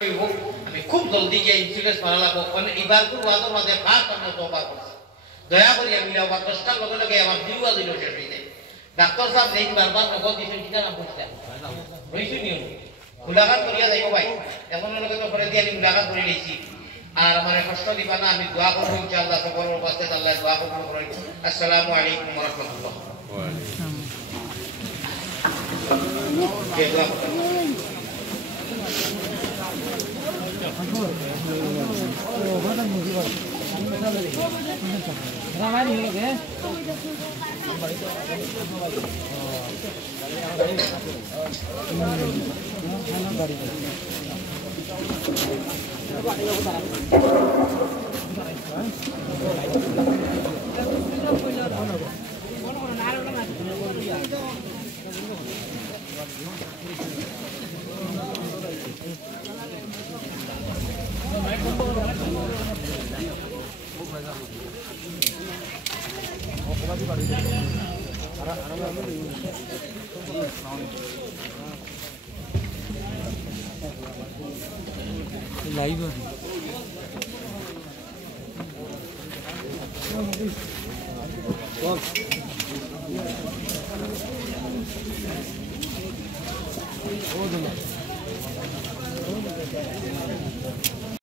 আমি খুব জলদি গিয়ে ইন্স্যুরেন্স মারা লাগবো এবার ওয়াজের মাঝে ফার্স্ট আমরা তওবা করছি দয়া করি আমি আবার 10টার লগে লগে আমার দিলওয়া দিল শেষ হয়ে যায় ডাক্তার সাহেব নেই বারবার নকল দিয়েছেন কিনা নাম বুঝলেন রইছি নিয়ম মুলাকাত করিয়া যাইব ভাই এখন লগে তো করে দিয়ে আমি মুলাকাত করে নিয়েছি আর আমার কষ্ট দিবা না আমি দোয়া করব ইনশাআল্লাহ সবার কাছে আল্লাহ দোয়া কবুল করেন আসসালামু আলাইকুম ওয়া রাহমাতুল্লাহ ওয়া আলাইকুম লাইভ ও